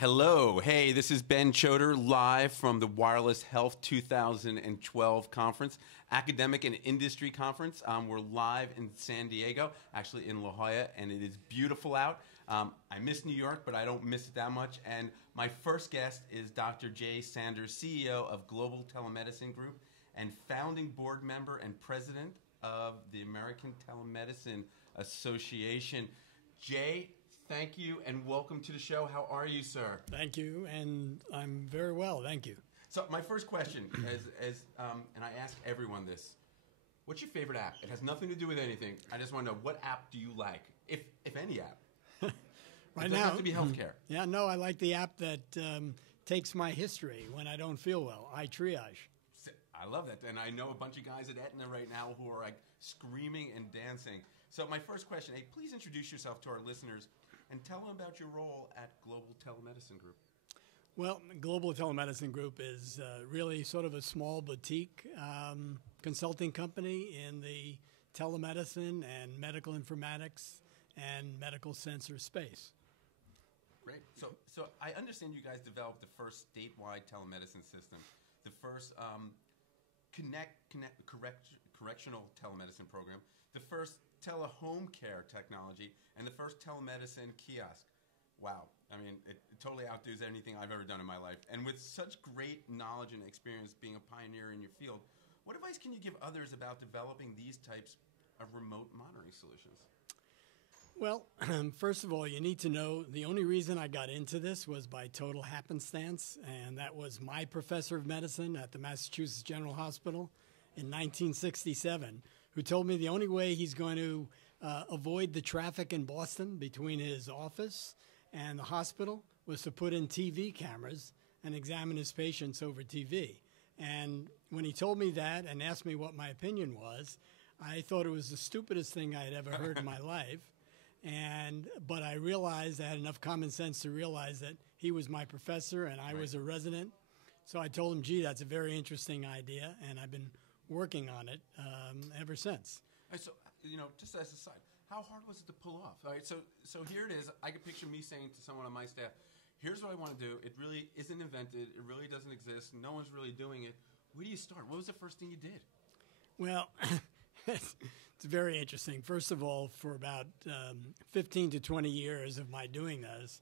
Hello. Hey, this is Ben Choder live from the Wireless Health 2012 conference, academic and industry conference. We're live in San Diego, actually in La Jolla, and it is beautiful out. I miss New York, but I don't miss it that much. And my first guest is Dr. Jay Sanders, CEO of Global Telemedicine Group and founding board member and president of the American Telemedicine Association. Jay, thank you and welcome to the show. How are you, sir? Thank you, and I'm very well, thank you. So my first question is, and I ask everyone this, what's your favorite app? It has nothing to do with anything. I just want to know, what app do you like, if any app? Right it doesn't now, have to be healthcare. Yeah, no, I like the app that takes my history when I don't feel well, iTriage. I love that, and I know a bunch of guys at Aetna right now who are like screaming and dancing. So my first question, hey, please introduce yourself to our listeners and tell them about your role at Global Telemedicine Group. Well, Global Telemedicine Group is really sort of a small boutique consulting company in the telemedicine and medical informatics and medical sensor space. Great. So I understand you guys developed the first statewide telemedicine system, the first correctional telemedicine program, the first telehome care technology, and the first telemedicine kiosk. Wow. I mean, it totally outdoes anything I've ever done in my life. And with such great knowledge and experience being a pioneer in your field, what advice can you give others about developing these types of remote monitoring solutions? Well, first of all, you need to know the only reason I got into this was by total happenstance, and that was my professor of medicine at the Massachusetts General Hospital in 1967, who told me the only way he's going to avoid the traffic in Boston between his office and the hospital was to put in TV cameras and examine his patients over TV. And when he told me that and asked me what my opinion was, I thought it was the stupidest thing I had ever heard in my life. But I realized I had enough common sense to realize that he was my professor and I was a resident. So I told him, gee, that's a very interesting idea, and I've been working on it ever since. So, just as a side, how hard was it to pull off? All right, so here it is. I can picture me saying to someone on my staff, here's what I want to do. It really isn't invented. It really doesn't exist. No one's really doing it. Where do you start? What was the first thing you did? Well, it's very interesting. First of all, for about 15 to 20 years of my doing this,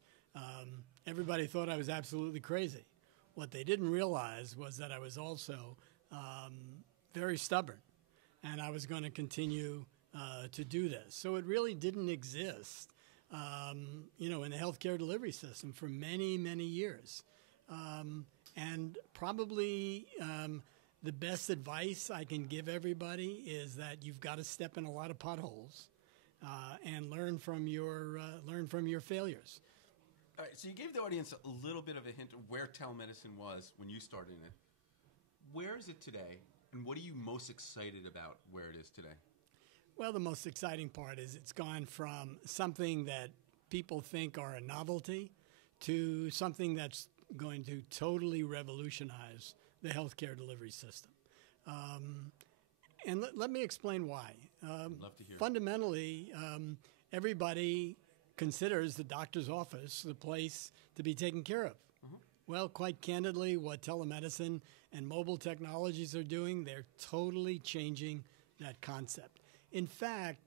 everybody thought I was absolutely crazy. What they didn't realize was that I was also very stubborn, and I was going to continue to do this. So it really didn't exist, in the healthcare delivery system for many, many years. And probably the best advice I can give everybody is that you've got to step in a lot of potholes and learn from your failures. All right, so you gave the audience a little bit of a hint of where telemedicine was when you started in it. Where is it today, and what are you most excited about where it is today? Well, the most exciting part is it's gone from something that people think are a novelty to something that's going to totally revolutionize the healthcare delivery system. And let me explain why. Love to hear. Fundamentally, everybody considers the doctor's office the place to be taken care of. Well, quite candidly, what telemedicine and mobile technologies are doing, they're totally changing that concept. In fact,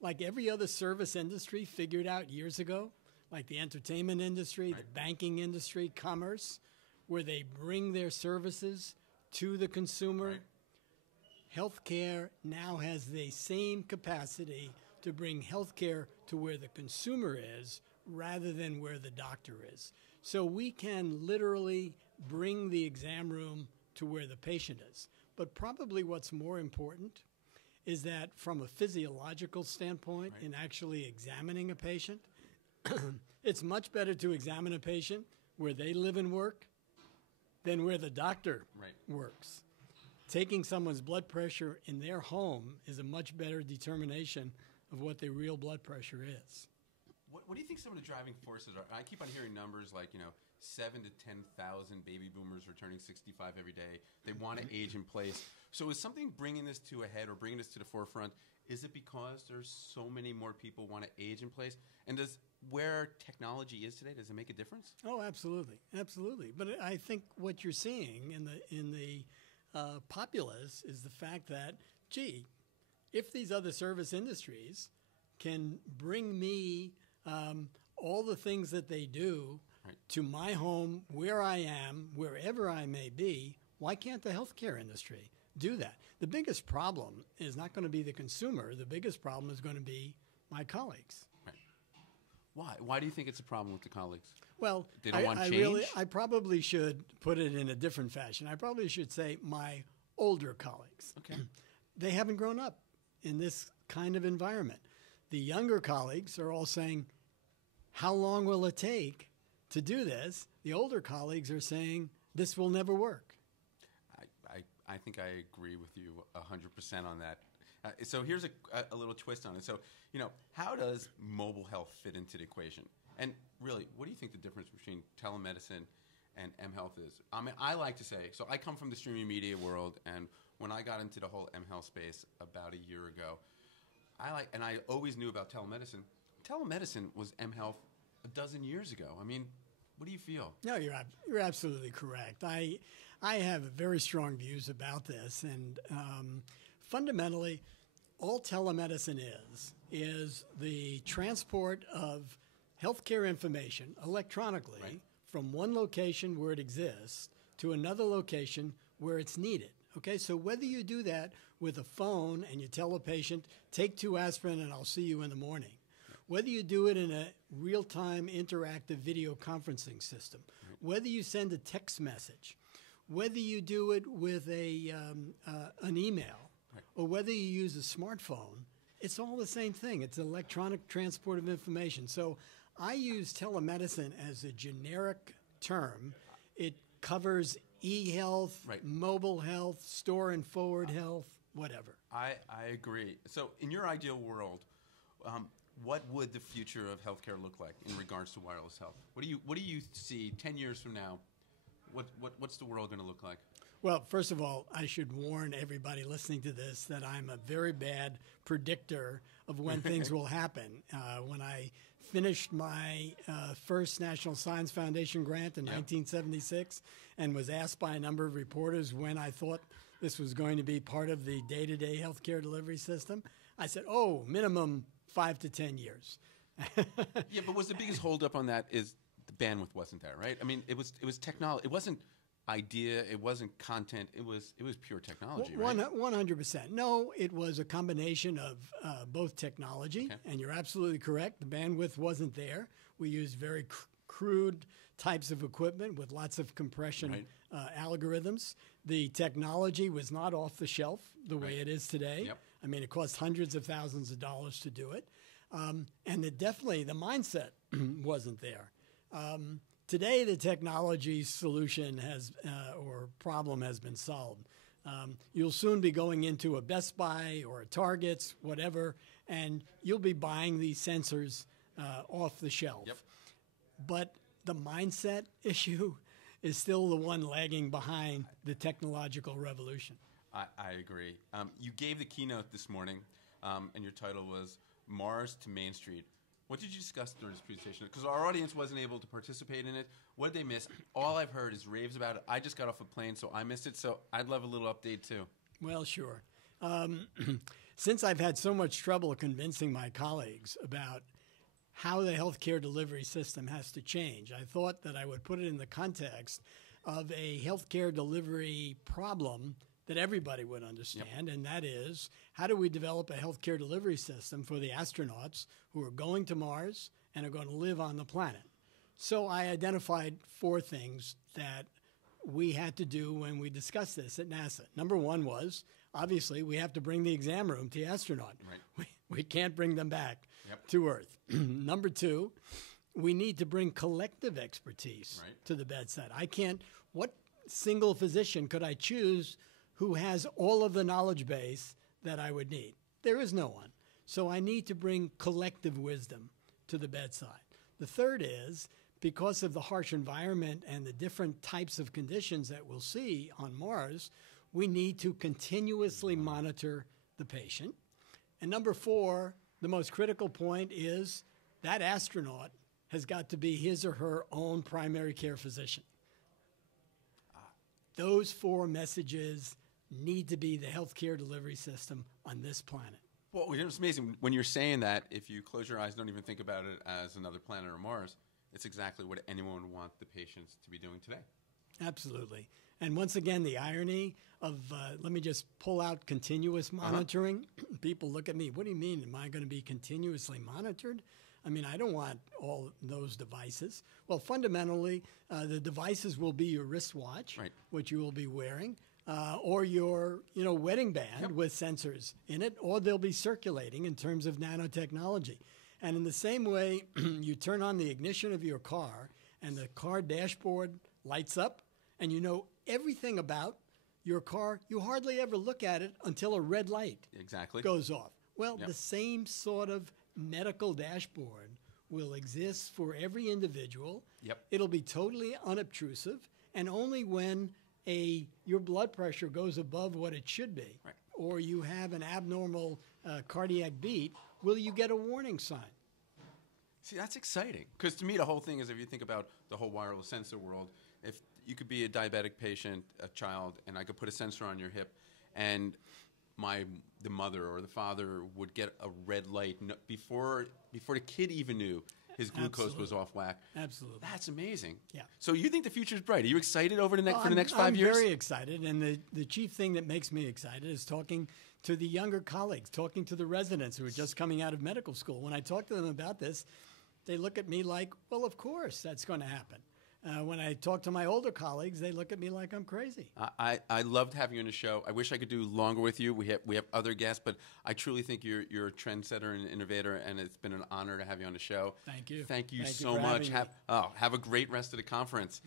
like every other service industry figured out years ago, like the entertainment industry, the banking industry, commerce, where they bring their services to the consumer, healthcare now has the same capacity to bring healthcare to where the consumer is rather than where the doctor is. So we can literally bring the exam room to where the patient is. But probably what's more important is that from a physiological standpoint in actually examining a patient, it's much better to examine a patient where they live and work than where the doctor works. Taking someone's blood pressure in their home is a much better determination of what their real blood pressure is. What do you think some of the driving forces are? I keep on hearing numbers like, 7 to 10,000 baby boomers are turning 65 every day. They want to age in place. So is something bringing this to a head or bringing this to the forefront? Is it because there's so many more people want to age in place? And does where technology is today, does it make a difference? Oh, absolutely, absolutely. But I think what you're seeing in the populace is the fact that, gee, if these other service industries can bring me all the things that they do to my home, where I am, wherever I may be, why can't the healthcare industry do that? The biggest problem is not going to be the consumer. The biggest problem is going to be my colleagues. Right. Why? Why do you think it's a problem with the colleagues? Well, they don't want change? I probably should put it in a different fashion. I probably should say my older colleagues. Okay. They haven't grown up in this kind of environment. The younger colleagues are all saying, how long will it take to do this? The older colleagues are saying, this will never work. I think I agree with you 100% on that. So here's a little twist on it. So, how does mobile health fit into the equation? And really, what do you think the difference between telemedicine and mHealth is? I mean, I like to say, so I come from the streaming media world, and when I got into the whole mHealth space about a year ago, I always knew about telemedicine. Telemedicine was mHealth a dozen years ago. I mean, what do you feel? No, you're absolutely correct. I have very strong views about this, and fundamentally, all telemedicine is the transport of healthcare information electronically from one location where it exists to another location where it's needed. Okay, so whether you do that with a phone and you tell a patient, take 2 aspirin and I'll see you in the morning, whether you do it in a real-time interactive video conferencing system, whether you send a text message, whether you do it with an email, or whether you use a smartphone, it's all the same thing. It's electronic transport of information. So I use telemedicine as a generic term. It covers e-health, mobile health, store and forward health, whatever. I agree. So in your ideal world, what would the future of healthcare look like in regards to wireless health? What do you see 10 years from now? What's the world going to look like? Well, first of all, I should warn everybody listening to this that I'm a very bad predictor of when things will happen. When I finished my first National Science Foundation grant in 1976 and was asked by a number of reporters when I thought this was going to be part of the day-to-day healthcare delivery system, I said, minimum 5 to 10 years. Yeah, but was the biggest holdup on that is the bandwidth wasn't there, right? I mean, it was technology. It wasn't idea. It wasn't content. It was pure technology, right? 100%. No, it was a combination of both technology, and you're absolutely correct. The bandwidth wasn't there. We used very crude types of equipment with lots of compression algorithms. The technology was not off the shelf the way it is today. Yep. I mean, it cost hundreds of thousands of dollars to do it. And definitely the mindset wasn't there. Today, the technology solution or problem has been solved. You'll soon be going into a Best Buy or a Target's, whatever, and you'll be buying these sensors off the shelf. Yep. But the mindset issue is still the one lagging behind the technological revolution. I agree. You gave the keynote this morning, and your title was Mars to Main Street. What did you discuss during this presentation? Because our audience wasn't able to participate in it. What did they miss? All I've heard is raves about it. I just got off a plane, so I missed it. So I'd love a little update, too. Well, sure. Since I've had so much trouble convincing my colleagues about how the healthcare delivery system has to change, I thought that I would put it in the context of a healthcare delivery problem that everybody would understand, and that is, how do we develop a healthcare delivery system for the astronauts who are going to Mars and are going to live on the planet? So I identified 4 things that we had to do when we discussed this at NASA. Number 1 was, obviously, we have to bring the exam room to the astronaut. Right. We can't bring them back to Earth. Number 2, we need to bring collective expertise to the bedside. What single physician could I choose who has all of the knowledge base that I would need? There is no one. So I need to bring collective wisdom to the bedside. The third is, because of the harsh environment and the different types of conditions that we'll see on Mars, we need to continuously monitor the patient. And number 4, the most critical point is that astronaut has got to be his or her own primary care physician. Those 4 messages need to be the healthcare delivery system on this planet. Well, it's amazing. When you're saying that, if you close your eyes, don't even think about it as another planet or Mars, it's exactly what anyone would want the patients to be doing today. Absolutely. And once again, the irony of, let me just pull out continuous monitoring. People look at me, what do you mean? Am I going to be continuously monitored? I mean, I don't want all those devices. Well, fundamentally, the devices will be your wristwatch, right, which you will be wearing, or your wedding band with sensors in it, or they'll be circulating in terms of nanotechnology. And in the same way, you turn on the ignition of your car, and the car dashboard lights up, and you know everything about your car. You hardly ever look at it until a red light goes off. Well, the same sort of medical dashboard will exist for every individual. It'll be totally unobtrusive, and only when your blood pressure goes above what it should be, or you have an abnormal cardiac beat, will you get a warning sign. See, that's exciting. Because to me, the whole thing is, if you think about the whole wireless sensor world, if you could be a diabetic patient, a child, and I could put a sensor on your hip, and the mother or the father would get a red light before the kid even knew his glucose was off whack. Absolutely. That's amazing. Yeah. So you think the future is bright. Are you excited for the next 5 years? I'm very excited, and the chief thing that makes me excited is talking to the younger colleagues, talking to the residents who are just coming out of medical school. When I talk to them about this, they look at me like, well, of course that's going to happen. When I talk to my older colleagues, they look at me like I'm crazy. I loved having you on the show. I wish I could do longer with you. We have other guests, but I truly think you're a trendsetter and an innovator, and it's been an honor to have you on the show. Thank you. Thank you Thank so you for much. having me. Have a great rest of the conference.